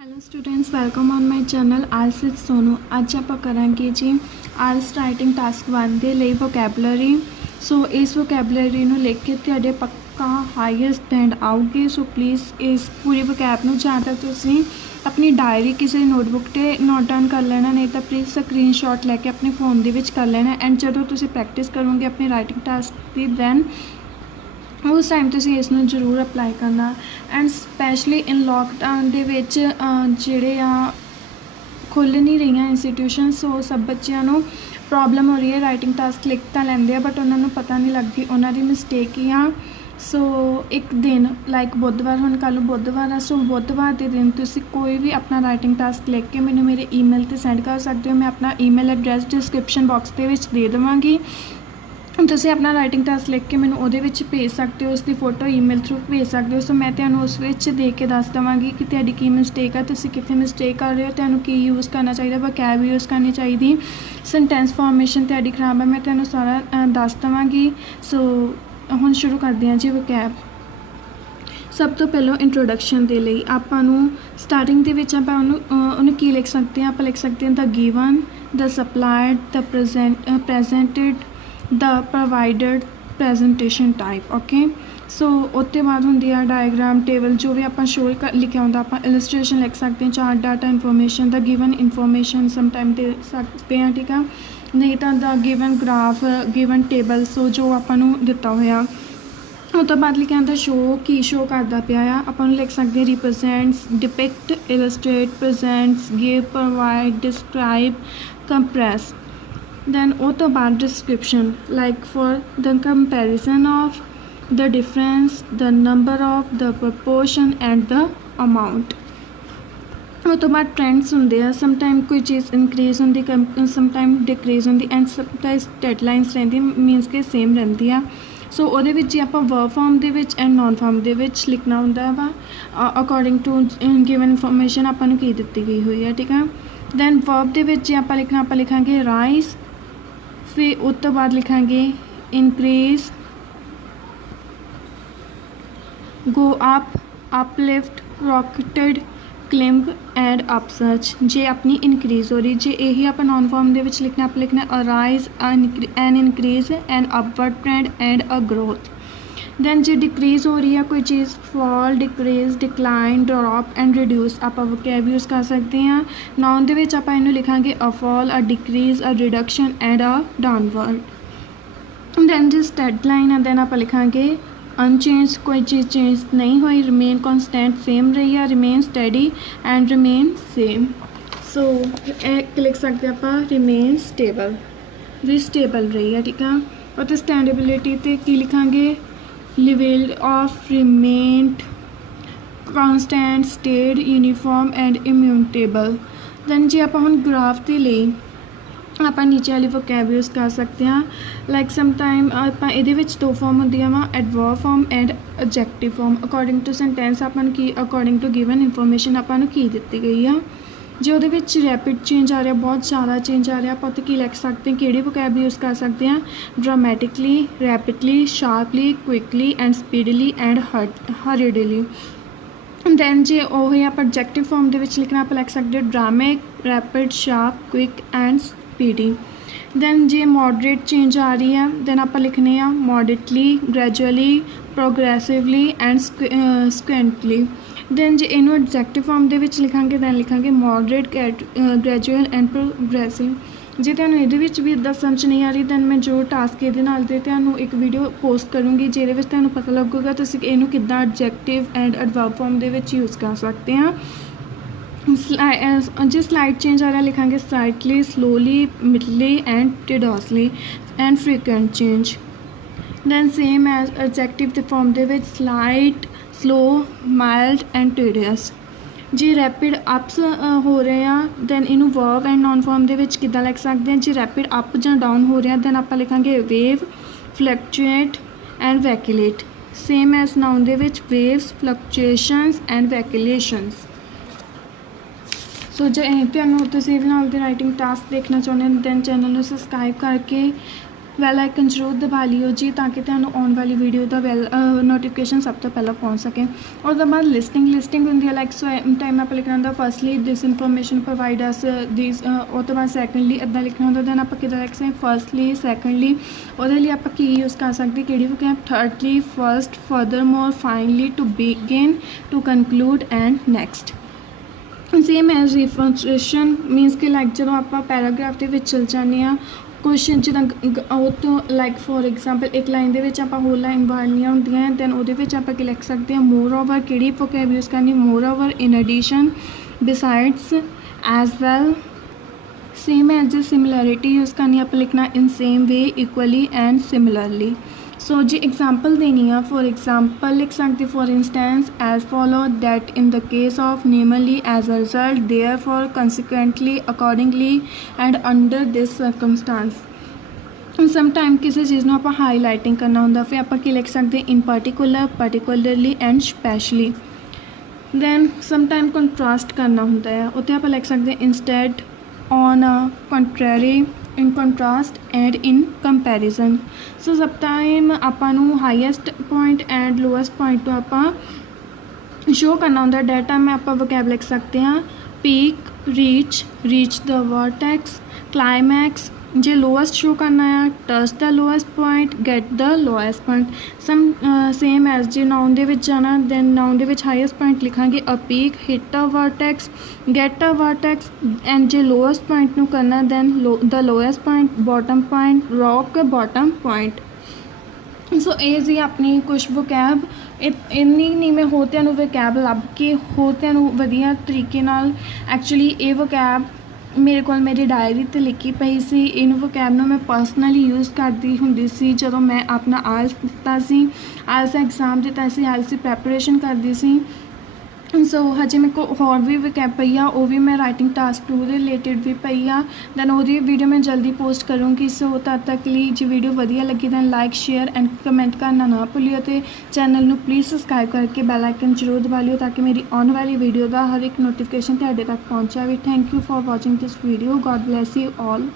Hello students, welcome on my channel IELTS with Sonu. अज आप करांगे जी आइल्स राइटिंग टास्क 1 ਦੇ ਲਈ ਵੋਕੈਬਲਰੀ। सो इस वोकैबलरी ਨੂੰ ਲਿਖ ਕੇ ਤੁਹਾਡੇ ਪੱਕਾ ਹਾਈਐਸਟ ਬੈਂਡ ਆਊਗੀ। ਸੋ ਪਲੀਜ਼ ਇਸ ਪੂਰੀ ਵੋਕੈਬ ਨੂੰ ਜਾਂ ਤਾਂ ਤੁਸੀਂ ਆਪਣੀ ਡਾਇਰੀ ਕਿਸੇ ਨੋਟਬੁੱਕ 'ਤੇ ਨੋਟ ਡਾਊਨ ਕਰ ਲੈਣਾ, ਨਹੀਂ ਤਾਂ ਪਲੀਜ਼ ਸਕਰੀਨਸ਼ਾਟ ਲੈ ਕੇ ਆਪਣੇ ਫੋਨ ਦੇ ਵਿੱਚ ਕਰ ਲੈਣਾ। ਐਂਡ ਜਦੋਂ ਤੁਸੀਂ ਪ੍ਰੈਕਟਿਸ ਕਰੋਗੇ ਆਪਣੀ ਰਾਈਟਿੰਗ ਟਾਸਕ ਦੀ ਦੈਨ उस टाइम तुसीं इस नूं जरूर अप्लाई करना। एंड स्पैशली इन लॉकडाउन दे विच जिहड़े खुल नहीं रही इंस्टीट्यूशन, सो सब बच्चों को प्रॉब्लम हो रही है। राइटिंग टास्क लिख तो लेंदे बट उन्होंने पता नहीं लगती उन्हों की मिसटेक ही आ। सो एक दिन लाइक बुधवार, हुण कल बुधवार आ, सो बुधवार के दिन तुसीं कोई भी अपना राइटिंग टास्क लिख के मैनूं मेरे ईमेल ते सेंड कर सकते हो। मैं अपना ईमेल एड्रैस डिस्क्रिप्शन बॉक्स के दे देवांगी। ਤੁਸੀਂ अपना राइटिंग टास्क लिख के मैंने ਉਹਦੇ ਵਿੱਚ भेज सकते हो, उसकी फोटो ईमेल थ्रू भेज सकते हो। सो मैं ਤੁਹਾਨੂੰ ਉਸ ਵਿੱਚ देख के दस देवांगी कि ਤੁਹਾਡੀ ਕੀ ਮਿਸਟੇਕ ਆ, ਤੁਸੀਂ ਕਿੱਥੇ ਮਿਸਟੇਕ ਕਰ ਰਹੇ ਹੋ, ਤੁਹਾਨੂੰ ਕੀ यूज़ करना चाहिए, ਵੋਕੈਬ यूज़ करनी चाहिए, सेंटेंस फॉर्मेशन ਤੁਹਾਡੀ खराब है, मैं ਤੁਹਾਨੂੰ सारा दस देवांगी। सो ਹੁਣ शुरू करते हैं जी ਵੋਕੈਬ। सब तो पहलों इंट्रोडक्शन के लिए आपां नूं स्टार्टिंग दे विच आपां उन्हें की लिख सकते हैं। आप लिख सकते हैं the given, the supplied, the presented, the provided, presentation type. Okay, so उसके बाद होंगी है डायग्राम, टेबल, जो भी आप शो लिखा होंगे आप इलस्ट्रेशन लिख सकते हैं, chart, data, information, the given information sometime दे सकते हैं, ठीक है, नहीं तो the given graph, given table, so जो आपको दिता होया। उस तो बाद लिखा होंगे शो, की शो करता पाया आ, आप लिख सकते हैं represents, depict, illustrate, presents, give, provide, describe, compress. then ਉਹ ਤੋਂ ਬਾਅਦ description like for the comparison of, the difference, the number of, the proportion and the amount। ਉਹ ਤੋਂ ਬਾਅਦ trends ਹੁੰਦੇ ਆ, ਸਮਟਾਈਮ ਕੋਈ ਚੀਜ਼ ਇਨਕਰੀਜ਼ ਹੁੰਦੀ, ਸਮਟਾਈਮ ਡਿਕਰੀਜ਼ ਹੁੰਦੀ, ਐਂਡ ਸਮਟਾਈਮਸ ਡੈਡਲਾਈਨਸ ਰਹਿੰਦੀ, ਮੀਨਸ ਕਿ ਸੇਮ ਰਹਿੰਦੀ ਆ। ਸੋ ਉਹਦੇ ਵਿੱਚ ਜੇ ਆਪਾਂ ਵਰਬ ਫਾਰਮ ਦੇ ਵਿੱਚ ਐਂਡ ਨੋਨ ਫਾਰਮ ਦੇ ਵਿੱਚ ਲਿਖਣਾ ਹੁੰਦਾ ਵਾ ਅਕੋਰਡਿੰਗ ਟੂ ਗਿਵਨ ਇਨਫੋਰਮੇਸ਼ਨ ਆਪਾਂ ਨੂੰ ਕੀ ਦਿੱਤੀ ਗਈ ਹੋਈ ਹੈ, ਠੀਕ ਆ। ਦੈਨ ਵਰਬ ਦੇ ਵਿੱਚ ਜੇ ਆਪਾਂ ਲਿਖਣਾ, ਆਪਾਂ ਲਿਖਾਂਗੇ ਰਾਈਜ਼, फिर उस तो बाद लिखांगे increase, go up, uplift, rocketed, climb and upsurge. जे अपनी इनक्रीज हो रही, जे यही आप नॉन फॉर्म के लिखना, आप लिखना arise, an increase, an upward trend and a growth. Then जे डिक्रीज़ हो रही है कोई चीज़, fall, decrease, decline, drop and reduce, आप वोकैब यूज़ कर सकते हैं। नाउन दे विच आपां इहनूं लिखांगे a fall, a decrease, a reduction and a downward. Then जिस डेडलाइन है दैन आप लिखांगे अनचेंज, कोई चीज़ चेंज नहीं हुई, रिमेन कॉन्सटेंट, सेम रही है, remain steady and remain same. So लिख सकते हैं आप रिमेन स्टेबल, भी स्टेबल रही है, ठीक है। और स्टैंडेबिलिटी तो की लिखांगे level off remained constant, stayed, uniform and immutable. Then जे आप हम ग्राफ के लिए आप नीचे वाली वोकैब यूज़ कर सकते हैं। लाइक समटाइम आप ये दो फॉर्म होंगे वा, adverb form and objective form. According to sentence अपन की अकॉर्डिंग टू गिवन इन्फॉर्मेशन अपन की दी गई है। जो वो रैपिड चेंज आ रहा, बहुत ज़्यादा चेंज आ रहा, आप की लिख सकते हैं, कि वोकैब यूज़ कर सकते हैं, dramatically, rapidly, sharply, quickly and speedily and hurriedly. Then जे वही आप ऑब्जेक्टिव फॉर्म के लिखना, आप लिख सकते हो dramatic, rapid, sharp, quick and speedy. Then जे मॉडरेट चेंज आ रही है दैन आप लिखने moderately, gradually, progressively and subsequently. Then जे इनू एग्जैक्टिव फॉर्म के लिखांगे दैन लिखांगे मॉडरेट, ग्रैजुअल एंड प्रोग्रेसिव। जे तुहानूं इहदे विच भी इदां समझ नहीं आ रही दैन मैं जो टास्क इहदे नाल दे तुहानूं एक वीडियो पोस्ट करूँगी, जिहदे विच तुहानूं पता लगेगा तुसीं इहनूं किद्दां एडजैक्टिव एंड एडवर्ब फॉर्म के यूज़ कर सकते हैं। जो स्लाइड चेंज आ रहा लिखांगे slightly, slowly, mildly and tediously and frequent change. Then same as adjective के फॉर्म के slight, slow, mild and tedious. जे रैपिड अप्स हो रहे हैं दैन इनू वर्ब एंड नॉन फॉर्म के किद्दां लिख सकते हैं। जे रैपिड अप जां डाउन हो रहा दैन आप लिखांगे wave, fluctuate and vacillate. Same as noun दे विच waves, fluctuations and vacillations. So जे तुहानूं तुसीं इहदे नाल दे राइटिंग टास्क देखना चाहुंदे हो दैन चैनल नूं सबसक्राइब करके ਬੈਲ ਆਈਕਨ ਜ਼ਰੂਰ ਦਬਾ ਲਿਓ ਜੀ ਤਾਂ ਕਿ ਤੁਹਾਨੂੰ ਆਉਣ ਵਾਲੀ ਵੀਡੀਓ ਦਾ ਨੋਟੀਫਿਕੇਸ਼ਨ ਸਭ ਤੋਂ ਪਹਿਲਾਂ ਪਹੁੰਚ ਸਕੇ। ਉਸ ਤੋਂ ਬਾਅਦ ਲਿਸਟਿੰਗ ਹੁੰਦੀ ਹੈ, ਲਾਈਕ ਟਾਈਮ ਆਪਾਂ ਲਿਖਣਾ ਹੁੰਦਾ ਫਸਟਲੀ ਦਿਸ ਇਨਫੋਰਮੇਸ਼ਨ ਪ੍ਰੋਵਾਈਡ ਅਸ ਦਿਸ, ਉਹ ਤੋਂ ਬਾਅਦ ਸੈਕੰਡਲੀ ਇੱਦਾਂ ਲਿਖਣਾ ਹੁੰਦਾ, ਦੈਨ ਆਪਾਂ ਕਿੱਦਾਂ ਲਿਖ ਸਕਦੇ ਫਸਟਲੀ ਸੈਕੰਡਲੀ, ਉਹਦੇ ਲਈ ਆਪਾਂ ਕੀ ਯੂਜ਼ ਕਰ ਸਕਦੇ ਕਿਹੜੀ vocab, thirdly, first, furthermore, finally, to begin, to conclude and next. Same as reference means ਕਿ ਲਾਈਕ ਜਦੋਂ ਆਪਾਂ ਪੈਰਾਗ੍ਰਾਫ ਦੇ ਵਿੱਚ ਚਲ ਜਾਂਦੇ ਹਾਂ ਕੁਐਸਚਨ ਜਿੱਦਾਂ ਉਹ ਤੋਂ ਲਾਈਕ ਫੋਰ ਐਗਜ਼ਾਮਪਲ ਇੱਕ ਲਾਈਨ ਦੇ ਵਿੱਚ ਆਪਾਂ ਹੋਰ ਲਾਈਨ ਬਣਨੀਆਂ ਹੁੰਦੀਆਂ ਦੈਨ ਉਹਦੇ ਵਿੱਚ ਆਪਾਂ ਕੀ ਲਿਖ ਸਕਦੇ ਹਾਂ ਮੋਰ ਓਵਰ, ਕਿਹੜੀ ਵੋਕੈਬ ਯੂਜ਼ ਕਰਨੀ moreover, in addition, besides, as well. Same as the similarity use ਕਰਨੀ ਆਪਾਂ ਲਿਖਣਾ in same way, equally and similarly. So ਜੀ ਐਗਜ਼ਾਮਪਲ ਦੇਣੀ ਆ ਫੋਰ ਐਗਜ਼ਾਮਪਲ ਲਿਖ ਸਕਦੇ for instance as follow that in the case of namely as a result therefore consequently accordingly and under this circumstances. Sometime ਕਿਸੇ ਚੀਜ਼ ਨੂੰ ਆਪਾਂ highlighting ਕਰਨਾ ਹੁੰਦਾ ਫਿਰ ਆਪਾਂ ਕੀ ਲਿਖ ਸਕਦੇ in particular, particularly and specially. Then sometime contrast ਕਰਨਾ ਹੁੰਦਾ ਆ ਉੱਥੇ ਆਪਾਂ ਲਿਖ ਸਕਦੇ instead, on a contrary, in contrast and in comparison। so ਸਭ ਟਾਈਮ ਆਪਾਂ ਨੂੰ highest point and lowest point ਤੋਂ ਆਪਾਂ ਸ਼ੋ ਕਰਨਾ ਹੁੰਦਾ ਡੇਟਾ ਮੈਂ ਆਪਾਂ ਵੋਕੈਬ ਲਿਖ ਸਕਦੇ ਹਾਂ ਪੀਕ, ਰੀਚ ਦ ਵਰਟੈਕਸ, ਕਲਾਈਮੈਕਸ, ਜੇ ਲੋਐਸਟ ਸ਼ੋ ਕਰਨਾ ਆ touch the lowest point, get the lowest point. Same as ਜੇ ਨਾਊਨ ਦੇ ਵਿੱਚ ਜਾਣਾ ਦੈਨ ਨਾਊਨ ਦੇ ਵਿੱਚ ਹਾਈਐਸਟ ਪੁਆਇੰਟ ਲਿਖਾਂਗੇ a peak, hit a vertex, get a vertex and ਜੇ ਲੋਐਸਟ ਪੁਆਇੰਟ ਨੂੰ ਕਰਨਾ then the lowest point, bottom point, rock, bottom point. So ਇਹ ਜੀ ਆਪਣੀ ਕੁਛ ਵੋਕੈਬ ਇੰਨੀ ਨਹੀਂ ਮੈਂ ਹੋਰ ਤੁਹਾਨੂੰ ਵੋਕੈਬ ਲੱਭ ਕੇ ਹੋਰ ਤੁਹਾਨੂੰ ਵਧੀਆ ਤਰੀਕੇ ਨਾਲ ਐਕਚੁਅਲੀ ਇਹ ਵੋਕੈਬ ਮੇਰੇ ਕੋਲ ਮੇਰੀ ਡਾਇਰੀ 'ਤੇ ਲਿਖੀ ਪਈ ਸੀ। ਇਹਨੂੰ ਵੋਕੈਬ ਨੂੰ ਮੈਂ ਪਰਸਨਲੀ ਯੂਜ਼ ਕਰਦੀ ਹੁੰਦੀ ਸੀ ਜਦੋਂ ਮੈਂ ਆਪਣਾ ਆਇਲਸ ਦਿੱਤਾ ਸੀ, ਆਇਲਸ ਐਗਜ਼ਾਮ ਦਿੱਤਾ ਸੀ, ਆਇਲਸ ਦੀ ਪ੍ਰੈਪਰੇਸ਼ਨ ਕਰਦੀ ਸੀ। ਸੋ ਹਜੇ ਮੇਰੇ ਕੋਲ ਹੋਰ ਵੀ ਵੋਕੈਬ ਪਈ ਆ ਉਹ ਵੀ ਮੈਂ ਰਾਈਟਿੰਗ ਟਾਸਕ 2 ਦੇ ਰਿਲੇਟਿਡ ਵੀ ਪਈ ਆ ਦੈਨ ਉਹਦੀ ਵੀਡੀਓ ਮੈਂ ਜਲਦੀ ਪੋਸਟ ਕਰੂੰਗੀ। ਸੋ ਤਦ ਤੱਕ ਲਈ ਜੇ ਵੀਡੀਓ ਵਧੀਆ ਲੱਗੀ then like, share and comment ਕਰਨਾ ਨਾ ਭੁੱਲਿਓ ਅਤੇ ਚੈਨਲ ਨੂੰ ਪਲੀਜ਼ ਸਬਸਕ੍ਰਾਈਬ ਕਰਕੇ ਬੈਲ ਆਈਕਨ ਜ਼ਰੂਰ ਦਬਾ ਲਿਓ ਤਾਂ ਕਿ ਮੇਰੀ ਆਉਣ ਵਾਲੀ ਵੀਡੀਓ ਦਾ ਹਰ ਇੱਕ ਨੋਟੀਫਿਕੇਸ਼ਨ ਤੁਹਾਡੇ ਤੱਕ ਪਹੁੰਚ ਜਾਵੇ। Thank you for watching this video. God bless you all.